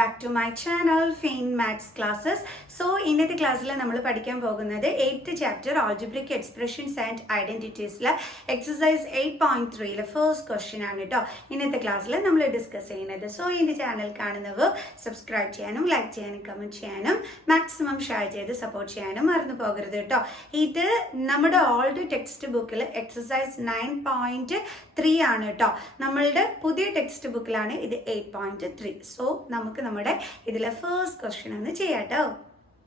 back to my channel Fein Maths Classes. So ഇന്നത്തെ ക്ലാസ്സിൽ നമ്മൾ പഠിക്കാൻ പോകുന്നത് 8th chapter Algebraic Expressions and Identities exercise 8.3 first question ആണ് ട്ടോ. ഇന്നത്തെ ക്ലാസ്സിൽ നമ്മൾ ഡിസ്കസ് ചെയ്യുന്നത്. സോ ഈ ചാനൽ കാണുന്നവർ സബ്സ്ക്രൈബ് ചെയ്യാനും ലൈക്ക് ചെയ്യാനും കമന്റ് ചെയ്യാനും മാക്സിമം ഷെയർ ചെയ്ത് സപ്പോർട്ട് ചെയ്യാനും മറന്നു പോകരുത് കേട്ടോ. ഇത് നമ്മുടെ ഓൾഡ് ടെക്സ്റ്റ് ബുക്കിൽ എക്സസൈസ് 9.3 ആണ് കേട്ടോ. നമ്മളുടെ പുതിയ ടെക്സ്റ്റ് ബുക്കിലാണ് ഇത് 8.3. സോ നമുക്ക് നമ്മുടെ ഇതിലെ ഫസ്റ്റ് ക്വസ്റ്റ്യൻ ഒന്ന് ചെയ്യാട്ടോ.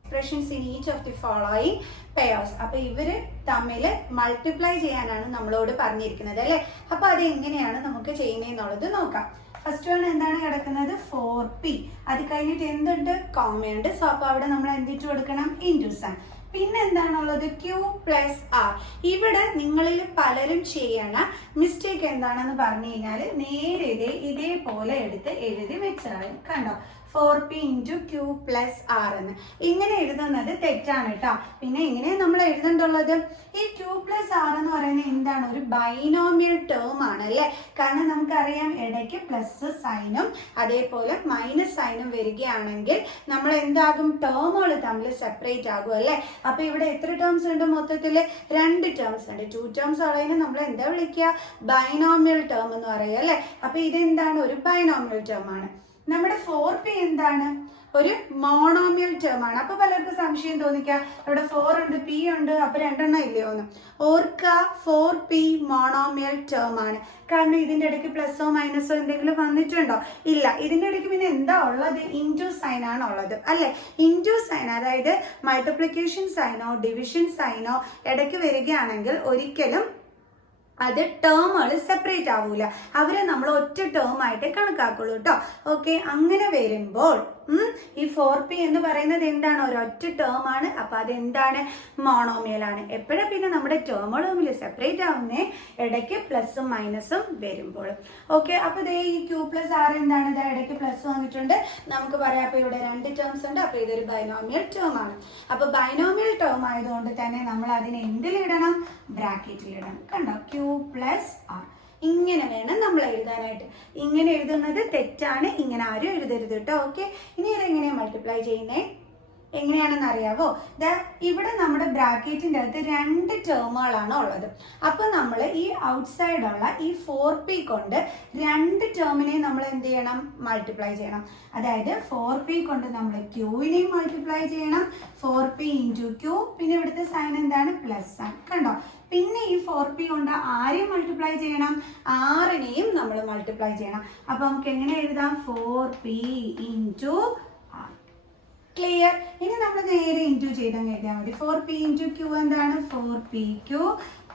Expressions in each of the following pairs. അപ്പൊ ഇവര് തമ്മിൽ മൾട്ടിപ്ലൈ ചെയ്യാനാണ് നമ്മളോട് പറഞ്ഞിരിക്കുന്നത് അല്ലെ. അപ്പൊ അത് എങ്ങനെയാണ് നമുക്ക് ചെയ്യുന്നതെന്നുള്ളത് നോക്കാം. ഫസ്റ്റ് വൺ എന്താണ് കിടക്കുന്നത്? 4p. അത് കഴിഞ്ഞിട്ട് എന്തുണ്ട്? കോമയുണ്ട്. സോ അപ്പൊ അവിടെ നമ്മൾ എന്തിട്ട് കൊടുക്കണം? Into sine. പിന്നെ എന്താണുള്ളത്? Q plus R. ഇവിടെ നിങ്ങളിൽ പലരും ചെയ്യണ മിസ്റ്റേക്ക് എന്താണെന്ന് പറഞ്ഞു കഴിഞ്ഞാൽ നേരെ ഇതേപോലെ എടുത്ത് എഴുതി വെച്ചാൽ കണ്ടോ 4p into Q plus R എന്ന് ഇങ്ങനെ എഴുതുന്നത് തെറ്റാണ് കേട്ടോ. പിന്നെ ഇങ്ങനെ നമ്മൾ എഴുതേണ്ടുള്ളത് ഈ Q പ്ലസ് R എന്ന് പറയുന്നത് എന്താണ്? ഒരു ബൈനോമിയൽ ടേം ആണ് അല്ലേ. കാരണം നമുക്കറിയാം ഇടയ്ക്ക് പ്ലസ് സൈനും അതേപോലെ മൈനസ് സൈനും വരികയാണെങ്കിൽ നമ്മൾ എന്താകും? ടേമുകൾ തമ്മിൽ സെപ്പറേറ്റ് ആകും അല്ലേ. അപ്പൊ ഇവിടെ എത്ര ടേംസ് ഉണ്ട്? മൊത്തത്തിൽ 2 ടേംസ് ഉണ്ട്. 2 ടേംസ് ഉള്ളതിന് നമ്മൾ എന്താ വിളിക്കുക? ബൈനോമിയൽ ടേം എന്ന് പറയുക അല്ലേ. അപ്പൊ ഇതെന്താണ്? ഒരു ബൈനോമിയൽ ടേം ആണ്. നമ്മുടെ 4p എന്താണ്? ഒരു മോണോമിയൽ ടേം ആണ്. അപ്പൊ പലർക്കും സംശയം തോന്നിക്കാം ഇവിടെ 4 ഉണ്ട്, p ഉണ്ട്, അപ്പൊ 2 എണ്ണം ഇല്ലയോ എന്ന്. ഓർക്ക 4p മോണോമിയൽ ടേം ആണ്. കാരണം ഇതിന്റെ ഇടയ്ക്ക് പ്ലസോ മൈനസോ എന്തെങ്കിലും വന്നിട്ടുണ്ടോ? ഇല്ല. ഇതിന്റെ ഇടയ്ക്ക് പിന്നെ എന്താ ഉള്ളത്? ഇൻറ്റു സൈൻ ആണ് ഉള്ളത് അല്ലെ. ഇൻറ്റു സൈൻ അതായത് മൾട്ടിപ്ലിക്കേഷൻ സൈനോ ഡിവിഷൻ സൈനോ ഇടയ്ക്ക് വരികയാണെങ്കിൽ ഒരിക്കലും അത് ടേമുകൾ സെപ്പറേറ്റ് ആവൂല. അവരെ നമ്മൾ ഒറ്റ ടേം ആയിട്ട് കണക്കാക്കുള്ളൂ കേട്ടോ. ഓക്കെ, അങ്ങനെ വരുമ്പോൾ ഈ 4p എന്ന് പറയുന്നത് എന്താണ്? ഒരൊറ്റ ടേം ആണ്. അപ്പൊ അതെന്താണ്? മോണോമിയൽ ആണ്. എപ്പോഴും പിന്നെ നമ്മുടെ ടേമുകൾ തമ്മിൽ സെപ്പറേറ്റ് ആവുന്നേ ഇടയ്ക്ക് പ്ലസും മൈനസും വരുമ്പോൾ. ഓക്കെ, അപ്പൊ ഇതേ ഈ Q പ്ലസ് R എന്താണ്? ഇതാ ഇടയ്ക്ക് പ്ലസ് വന്നിട്ടുണ്ട്. നമുക്ക് പറയാം അപ്പൊ ഇവിടെ 2 ടേംസ് ഉണ്ട്. അപ്പൊ ഇതൊരു ബൈനോമിയൽ ടേം ആണ്. അപ്പൊ ബൈനോമിയൽ ടേം ആയതുകൊണ്ട് തന്നെ നമ്മൾ അതിനെ എന്തിലിടണം? ബ്രാക്കറ്റിലിടണം. കണ്ടോ? Q plus R. ഇങ്ങനെ വേണം നമ്മൾ എഴുതാനായിട്ട്. ഇങ്ങനെ എഴുതുന്നത് തെറ്റാണ്. ഇങ്ങനെ ആരും എഴുതരുത് കേട്ടോ. ഓക്കെ, ഇനി ഇതെങ്ങനെയാണ് മൾട്ടിപ്ലൈ ചെയ്യുന്നേ? എങ്ങനെയാണെന്ന് അറിയാവോ? ഇവിടെ നമ്മുടെ ബ്രാക്കറ്റിന്റെ അകത്ത് 2 ടേമുകളാണ് ഉള്ളത്. അപ്പൊ നമ്മൾ ഈ ഔട്ട്സൈഡ് ഉള്ള ഈ 4p കൊണ്ട് 2 ടേമിനെ നമ്മൾ എന്ത് ചെയ്യണം? മൾട്ടിപ്ലൈ ചെയ്യണം. അതായത് 4p കൊണ്ട് നമ്മൾ ക്യൂവിനെയും മൾട്ടിപ്ലൈ ചെയ്യണം. 4p into Q. പിന്നെ ഇവിടുത്തെ സൈൻ എന്താണ്? Plus sine. കണ്ടോ? പിന്നെ ഈ 4p കൊണ്ട് ആരെയും മൾട്ടിപ്ലൈ ചെയ്യണം? ആറിനെയും നമ്മൾ മൾട്ടിപ്ലൈ ചെയ്യണം. അപ്പൊ നമുക്ക് എങ്ങനെ എഴുതാം? 4p into R. ക്ലിയർ? ഇനി നമ്മൾ നേരെ ഇൻറ്റു ചെയ്തങ്ങ് എഴുതിയാൽ മതി. 4p ഇൻറ്റു ക്യൂ എന്താണ്? 4pq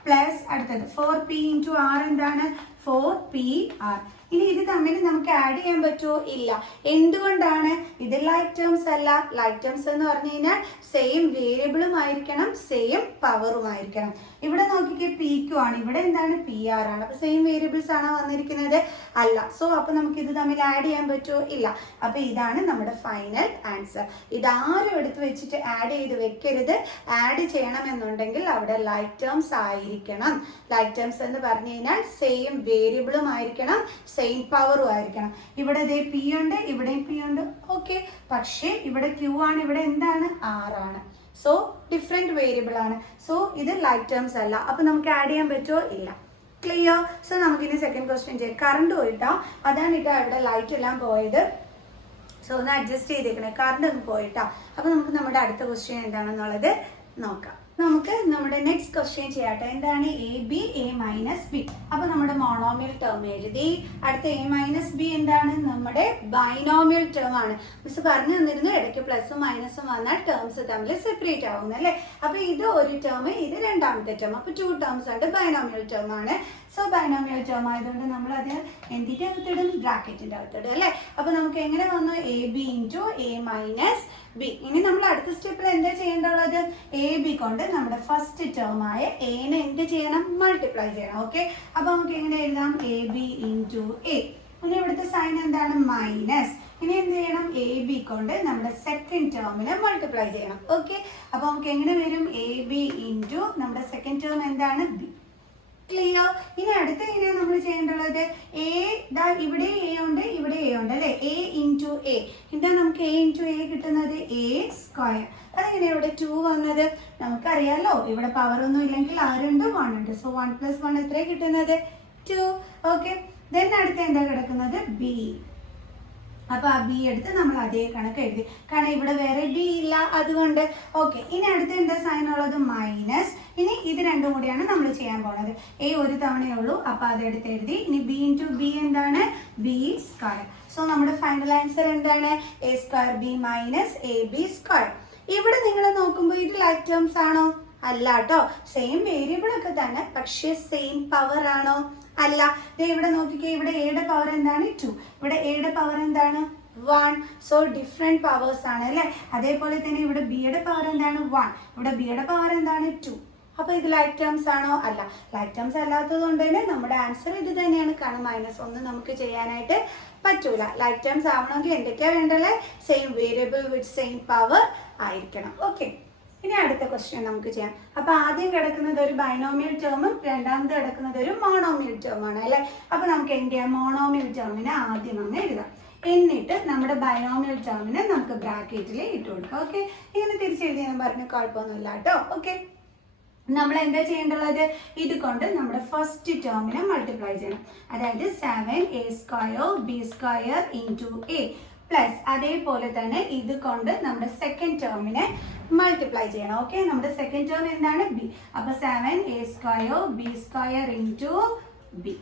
പ്ലസ് അടുത്തത് 4p ഇൻറ്റു R എന്താണ്? 4pr. ഇനി ഇത് തമ്മിൽ നമുക്ക് ആഡ് ചെയ്യാൻ പറ്റുമോ? ഇല്ല. എന്തുകൊണ്ടാണ്? ഇത് ലൈക്ക് ടേംസ് അല്ല. ലൈക്ക് ടേംസ് എന്ന് പറഞ്ഞു കഴിഞ്ഞാൽ സെയിം വേരിയബിളും ആയിരിക്കണം, സെയിം പവറും ആയിരിക്കണം. ഇവിടെ നോക്കിക്കേ pq ആണ്, ഇവിടെ എന്താണ്? pr ആണ്. അപ്പൊ സെയിം വേരിയബിൾസ് ആണോ വന്നിരിക്കുന്നത്? അല്ല. സോ അപ്പൊ നമുക്ക് ഇത് തമ്മിൽ ആഡ് ചെയ്യാൻ പറ്റുമോ? ഇല്ല. അപ്പൊ ഇതാണ് നമ്മുടെ ഫൈനൽ ആൻസർ. ഇതാരും എടുത്ത് വെച്ചിട്ട് ആഡ് ചെയ്ത് വെക്കരുത്. ആഡ് ചെയ്യണമെന്നുണ്ടെങ്കിൽ അവിടെ ലൈക്ക് ടേംസ് ആയിരിക്കണം. ലൈക്ക് ടേംസ് എന്ന് പറഞ്ഞു കഴിഞ്ഞാൽ സെയിം വേരിയബിളും ആയിരിക്കണം, സെയിം പവറും ആയിരിക്കണം. ഇവിടെ ഇതേ p ഉണ്ട്, ഇവിടെയും p ഉണ്ട്. ഓക്കെ, പക്ഷേ ഇവിടെ q ആണ്, ഇവിടെ എന്താണ്? R ആണ്. സോ ഡിഫറെന്റ് വേരിയബിൾ ആണ്. സോ ഇത് ലൈക്ക് ടേംസ് അല്ല. അപ്പൊ നമുക്ക് ആഡ് ചെയ്യാൻ പറ്റുമോ? ഇല്ല. ക്ലിയർ? സോ നമുക്കിനി സെക്കൻഡ് ക്വസ്റ്റ്യൻ ചെയ്യാം. കറണ്ട് പോയിട്ടാ, അതാണ് ഇട്ടാ ഇവിടെ ലൈറ്റ് എല്ലാം പോയത്. സോ ഒന്ന് അഡ്ജസ്റ്റ് ചെയ്തേക്കണേ. കറണ്ട് ഒന്ന് പോയിട്ടാ. അപ്പൊ നമുക്ക് നമ്മുടെ അടുത്ത ക്വസ്റ്റ്യൻ എന്താണെന്നുള്ളത് നോക്കാം. നമുക്ക് നമ്മുടെ നെക്സ്റ്റ് ക്വസ്റ്റ്യൻ ചെയ്യാട്ടെ. എന്താണ്? AB A minus B. അപ്പൊ നമ്മുടെ മോണോമിയൽ ടേം എഴുതി. അടുത്ത A മൈനസ് B എന്താണ്? നമ്മുടെ ബൈനോമിയൽ ടേം ആണ്. മിസ് പറഞ്ഞു തന്നിരുന്നു ഇടയ്ക്ക് പ്ലസും മൈനസും വന്നാൽ ടേംസ് തമ്മിൽ സെപ്പറേറ്റ് ആവുന്നു അല്ലേ. അപ്പൊ ഇത് ഒരു ടേം, ഇത് രണ്ടാമത്തെ ടേം. അപ്പൊ 2 ടേംസ് ഉണ്ട്. ബൈനോമിയൽ ടേം ആണ്. സോ ബൈനോമിയൽ ടേം ആയതുകൊണ്ട് നമ്മൾ അത് എന്തിന്റെ അകത്തിടും? ബ്രാക്കറ്റിന്റെ അകത്തിടും അല്ലേ. അപ്പൊ നമുക്ക് എങ്ങനെ വന്നു? AB into A minus B. ഇനി നമ്മൾ അടുത്ത സ്റ്റെപ്പിൽ എന്താ ചെയ്യേണ്ടുള്ളത്? AB കൊണ്ട് നമ്മുടെ ഫസ്റ്റ് ടേം ആയ എനെ എന്ത് ചെയ്യണം? മൾട്ടിപ്ലൈ ചെയ്യണം. ഓക്കെ, അപ്പൊ നമുക്ക് എങ്ങനെ എഴുതാം? AB into A. ഇനി ഇവിടുത്തെ സൈൻ എന്താണ്? മൈനസ്. ഇനി എന്ത് ചെയ്യണം? AB കൊണ്ട് നമ്മുടെ സെക്കൻഡ് ടേമിനെ മൾട്ടിപ്ലൈ ചെയ്യണം. ഓക്കെ, അപ്പൊ നമുക്ക് എങ്ങനെ വരും? AB ഇൻറ്റു നമ്മുടെ സെക്കൻഡ് ടേം എന്താണ്? B. ക്ലിയർ. ഇനി അടുത്ത എങ്ങനെയാണ് നമ്മൾ ചെയ്യേണ്ടുള്ളത്? ഇവിടെ എ ഉണ്ട്, ഇവിടെ എ ഉണ്ട് അല്ലെ. എ ഇൻറ്റു എ, എന്താ നമുക്ക് എ ഇൻറ്റു എ കിട്ടുന്നത്? A square. അതെങ്ങനെ ഇവിടെ 2 വന്നത്? നമുക്കറിയാലോ ഇവിടെ പവർ ഒന്നും ഇല്ലെങ്കിൽ ആരുണ്ട്? 1 ഉണ്ട്. സോ 1 + 1 എത്ര കിട്ടുന്നത്? 2. ഓക്കെ, ദെൻ അടുത്ത എന്താ കിടക്കുന്നത്? ബി. അപ്പൊ ആ ബി എടുത്ത് നമ്മൾ അതേ കണക്ക് എഴുതി, കാരണം ഇവിടെ വേറെ ബി ഇല്ല, അതുകൊണ്ട്. ഓക്കെ, ഇനി അടുത്ത എന്താ സൈൻ ഉള്ളത്? മൈനസ്. ഇനി ഇത് രണ്ടും കൂടിയാണ് നമ്മൾ ചെയ്യാൻ പോണത്. എ ഒരു തവണയേ ഉള്ളൂ, അപ്പൊ അതെടുത്ത് എഴുതി. ഇനി ബി ഇൻറ്റു ബി എന്താണ്? B square. സോ നമ്മുടെ ഫൈനൽ ആൻസർ എന്താണ്? A square B minus A B square. ഇവിടെ നിങ്ങൾ നോക്കുമ്പോൾ ഇത് ലൈക്ക് ടേംസ് ആണോ? അല്ല കേട്ടോ, സെയിം വേരിയബിൾ ഒക്കെ തന്നെ, പക്ഷേ സെയിം പവർ ആണോ? അല്ല. ഇവിടെ നോക്കിക്കേ, ഇവിടെ എയുടെ പവർ എന്താണ്? 2, ഇവിടെ എയുടെ പവർ എന്താണ്? 1. സോ ഡിഫറെന്റ് പവേഴ്സ് ആണ് അല്ലെ. അതേപോലെ തന്നെ ഇവിടെ ബിയുടെ പവർ എന്താണ്? 1, ഇവിടെ ബിയുടെ പവർ എന്താണ്? 2. അപ്പൊ ഇത് ലൈക്ക് ടേംസ് ആണോ? അല്ല. ലൈക്ക് ടേംസ് അല്ലാത്തത് കൊണ്ട് തന്നെ നമ്മുടെ ആൻസർ ഇത് തന്നെയാണ്, കാരണം -1 നമുക്ക് ചെയ്യാനായിട്ട് പറ്റൂല. ലൈക്ക് ടേംസ് ആവണമെങ്കിൽ എന്തൊക്കെയാ വേണ്ടല്ലേ? Same variable with same power ആയിരിക്കണം. ഓക്കെ, ഇനി അടുത്ത ക്വസ്റ്റ്യൻ നമുക്ക് ചെയ്യാം. അപ്പൊ ആദ്യം കിടക്കുന്നത് ഒരു ബൈനോമിയൽ ടേമും രണ്ടാമത് കിടക്കുന്നത് ഒരു മോണോമിയൽ ടേം ആണ് അല്ലെ. അപ്പൊ നമുക്ക് എന്ത് ചെയ്യാം? മോണോമിയൽ ടേമിനെ ആദ്യം അങ്ങ് എഴുതാം, എന്നിട്ട് നമ്മുടെ ബൈനോമിയൽ ടേമിനെ നമുക്ക് ബ്രാക്കറ്റിൽ ഇട്ട് കൊടുക്കാം. ഓക്കെ, ഇങ്ങനെ തിരിച്ചെഴുതിയാൽ പറഞ്ഞ കുഴപ്പമൊന്നുമില്ല കേട്ടോ. ഓക്കെ, നമ്മൾ എന്താ ചെയ്യേണ്ടുള്ളത്? ഇത് കൊണ്ട് നമ്മുടെ ഫസ്റ്റ് ടേമിനെ മൾട്ടിപ്ലൈ ചെയ്യണം. അതായത് 7a square B square into A plus അതേപോലെ തന്നെ ഇത് കൊണ്ട് നമ്മുടെ സെക്കൻഡ് ടേമിനെ മൾട്ടിപ്ലൈ ചെയ്യണം. ഓക്കെ, നമ്മുടെ സെക്കൻഡ് ടേം എന്താണ്? ബി. അപ്പൊ 7a square B square into B.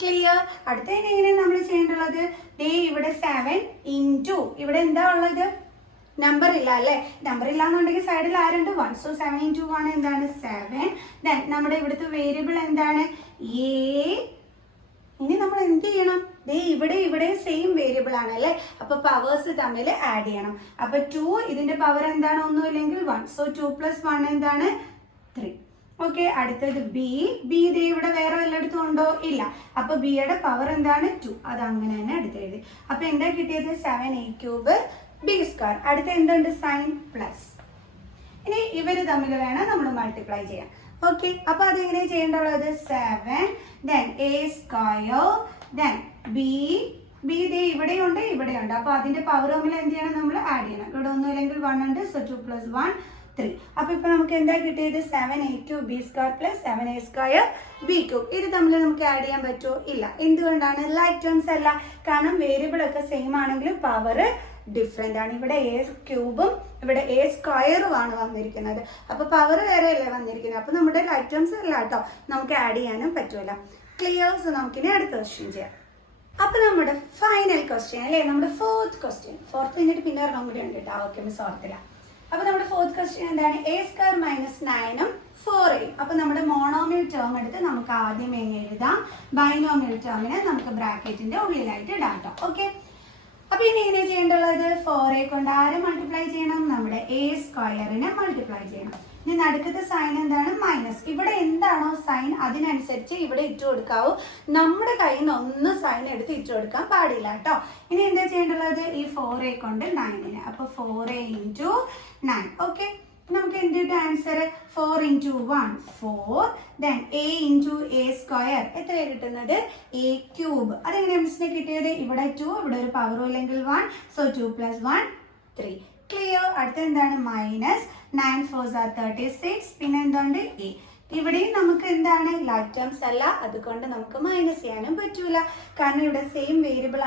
Clear. അടുത്ത എങ്ങനെ നമ്മൾ ചെയ്യേണ്ടുള്ളത്? ഇവിടെ 7 ഇൻറ്റു ഇവിടെ എന്താ ഉള്ളത്? നമ്പർ ഇല്ല അല്ലെ. നമ്പർ ഇല്ലാന്നുണ്ടെങ്കിൽ സൈഡിൽ ആരുണ്ട്? 1. സോ 7 ഇൻറ്റു 1 എന്താണ്? 7. ദെൻ നമ്മുടെ ഇവിടുത്തെ വേരിയബിൾ എന്താണ്? എ. ഇനി നമ്മൾ എന്ത് ചെയ്യണം? ഇവിടെ സെയിം വേരിയബിൾ ആണ് അല്ലെ. അപ്പൊ പവേഴ്സ് തമ്മിൽ ആഡ് ചെയ്യണം. അപ്പൊ 2 ഇതിന്റെ പവർ എന്താണ്? ഒന്നുമില്ലെങ്കിൽ 1. സോ 2 + 1 എന്താണ്? 3. ഓക്കെ, അടുത്തത് ബി. ഇവിടെ വേറെ വല്ലയിടത്തും ഉണ്ടോ? ഇല്ല. അപ്പൊ ബിയുടെ പവർ എന്താണ്? 2. അത് അങ്ങനെ തന്നെ എടുത്തെഴുതി. അപ്പൊ എന്താ കിട്ടിയത്? 7a³ B square. അടുത്ത എന്തുണ്ട്? Sine plus. ഇനി ഇവര് തമ്മിൽ വേണം നമ്മൾ മൾട്ടിപ്ലൈ ചെയ്യാൻ. ഓക്കെ, അപ്പൊ അതെങ്ങനെ ചെയ്യേണ്ടുള്ളത്? 7 then A square then B. ഇവിടെയുണ്ട്, ഇവിടെയുണ്ട്. അപ്പൊ അതിന്റെ പവർ തമ്മിൽ എന്ത് ചെയ്യണം? നമ്മൾ ആഡ് ചെയ്യണം. ഇവിടെ ഒന്നുമില്ലെങ്കിൽ 1 ഉണ്ട്. സോ 2 + 1 3. അപ്പൊ ഇപ്പൊ നമുക്ക് എന്താ കിട്ടിയത്? 7a³ B square plus 7a square b³. ഇത് തമ്മിൽ നമുക്ക് ആഡ് ചെയ്യാൻ പറ്റുമോ? ഇല്ല. എന്തുകൊണ്ടാണ്? ലൈക്ക് ടേംസ് അല്ല, കാരണം വേരിയബിൾ ഒക്കെ സെയിം ആണെങ്കിലും പവർ ഡിഫറെന്റ് ആണ്. ഇവിടെ a³ ഇവിടെ a² ആണ് വന്നിരിക്കുന്നത്. അപ്പൊ പവർ വേറെ അല്ലേ വന്നിരിക്കുന്നത്. അപ്പൊ നമ്മുടെ ലൈക്ക് ടേംസ് അല്ല കേട്ടോ, നമുക്ക് ആഡ് ചെയ്യാനും പറ്റൂല. ക്ലിയർ. സോ നമുക്കിനി അടുത്ത ക്വസ്റ്റ്യൻ ചെയ്യാം. അപ്പൊ നമ്മുടെ ഫൈനൽ ക്വസ്റ്റ്യൻ അല്ലേ, നമ്മുടെ ഫോർത്ത് ക്വസ്റ്റ്യൻ. ഫോർത്ത് കഴിഞ്ഞിട്ട് പിന്നെ ഒരെണ്ണം കൂടി ഉണ്ട് കേട്ടോ. ഓക്കെ, മിസ് ഓർത്തില്ല. അപ്പൊ നമ്മുടെ ഫോർത്ത് ക്വസ്റ്റ്യൻ എന്താണ്? a² - 9 4a. അപ്പൊ നമ്മുടെ മോണോമിയൽ ടേം എടുത്ത് നമുക്ക് ആദ്യം എങ്ങനെ എഴുതാം? ബൈനോമിയൽ ടേമിനെ നമുക്ക് ബ്രാക്കറ്റിന്റെ ഉള്ളിലായിട്ട് ഇടാം കേട്ടോ. ഓക്കെ, അപ്പൊ ഇനി എങ്ങനെ ചെയ്യേണ്ടുള്ളത്? 4a കൊണ്ട് ആരെ മൾട്ടിപ്ലൈ ചെയ്യണം? നമ്മുടെ a² മൾട്ടിപ്ലൈ ചെയ്യണം. ഇനി നടുക്കത്തെ സൈൻ എന്താണ്? മൈനസ്. ഇവിടെ എന്താണോ സൈൻ അതിനനുസരിച്ച് ഇവിടെ ഇട്ട് കൊടുക്കാവൂ. നമ്മുടെ കയ്യിൽ നിന്ന് ഒന്ന് സൈൻ എടുത്ത് ഇട്ട് കൊടുക്കാൻ പാടില്ല കേട്ടോ. ഇനി എന്താ ചെയ്യേണ്ടുള്ളത്? ഈ 4a കൊണ്ട് 9നെ. അപ്പൊ 4a × 9. ഓക്കെ, നമുക്ക് എന്ത് കിട്ടും ആൻസർ? 4 × 1 4 ദെൻ a × a² എത്രയാണ് കിട്ടുന്നത്? a³. അതെങ്ങനെയാണ് മിസ്സിനെ കിട്ടിയത്? ഇവിടെ 2, ഇവിടെ ഒരു പവറും ഇല്ലെങ്കിൽ 1. സോ 2 + 1 3. ക്ലിയർ. അടുത്ത എന്താണ്? Minus 9 4s are 36. പിന്നെ എന്തുണ്ട്? a. ഇവിടെയും നമുക്ക് എന്താണ്? ലൈക്ക് ടേംസ് അല്ല, അതുകൊണ്ട് നമുക്ക് മൈനസ് ചെയ്യാനും പറ്റൂല, കാരണം ഇവിടെ സെയിം വേരിയബിൾ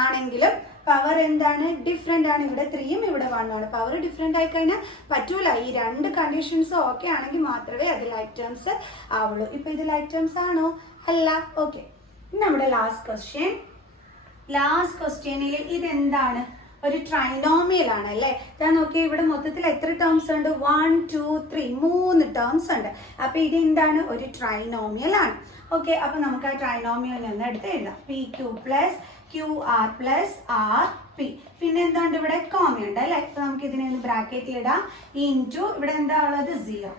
ആണെങ്കിലും പവർ എന്താണ്? ഡിഫറെന്റ് ആണ്. ഇവിടെ 3ഉം ഇവിടെ 1ഉം ആണ്. പവർ ഡിഫറെന്റ് ആയി കഴിഞ്ഞാൽ പറ്റൂല. ഈ രണ്ട് കണ്ടീഷൻസും ഓക്കെ ആണെങ്കിൽ മാത്രമേ അത് ലൈക്ക് ടേംസ് ആവുള്ളൂ. ഇപ്പൊ ഇത് ലൈക്ക് ടേംസ് ആണോ? അല്ല. ഓക്കെ, നമ്മുടെ ലാസ്റ്റ് ക്വസ്റ്റ്യനിൽ ഇതെന്താണ്? ഒരു ട്രൈനോമിയൽ ആണ് അല്ലേ. ഞാൻ നോക്കി, ഇവിടെ മൊത്തത്തിൽ എത്ര ടേംസ് ഉണ്ട്? 1 2 3 3 ടേംസ് ഉണ്ട്. അപ്പൊ ഇത് എന്താണ്? ഒരു ട്രൈനോമിയൽ ആണ്. ഓക്കെ, അപ്പൊ നമുക്ക് ആ ട്രൈനോമിയൽ നിന്ന് എടുത്ത് എഴുതാം. pq + qr + rp. പിന്നെ എന്തുണ്ട്? ഇവിടെ കോമയുണ്ട് അല്ലെ. അപ്പൊ നമുക്ക് ഇതിനെ ഒന്ന് ബ്രാക്കറ്റിൽ ഇടാം. ഇൻറ്റു ഇവിടെ എന്താ ഉള്ളത്? 0.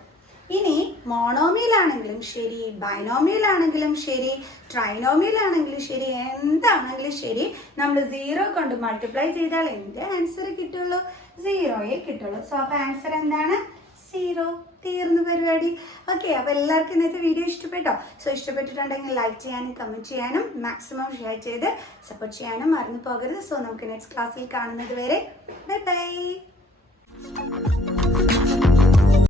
ഇനി മോണോമിയൽ ആണെങ്കിലും ശരി, ബൈനോമിയൽ ആണെങ്കിലും ശരി, ട്രൈനോമിയൽ ആണെങ്കിലും ശരി, എന്താണെങ്കിലും ശരി, നമ്മൾ 0 കൊണ്ട് മൾട്ടിപ്ലൈ ചെയ്താൽ എന്ത് ആൻസർ കിട്ടുള്ളൂ? 0 കിട്ടുള്ളൂ. സോ അപ്പൊ ആൻസർ എന്താണ്? 0. തീർന്നു പരിപാടി. ഓക്കെ, അപ്പോൾ എല്ലാവർക്കും ഇന്നത്തെ വീഡിയോ ഇഷ്ടപ്പെട്ടോ? സോ ഇഷ്ടപ്പെട്ടിട്ടുണ്ടെങ്കിൽ ലൈക്ക് ചെയ്യാനും കമൻറ്റ് ചെയ്യാനും മാക്സിമം ഷെയർ ചെയ്ത് സപ്പോർട്ട് ചെയ്യാനും മറന്നു പോകരുത്. സോ നമുക്ക് നെക്സ്റ്റ് ക്ലാസ്സിൽ കാണുന്നത് വരെ ബൈ ബൈ.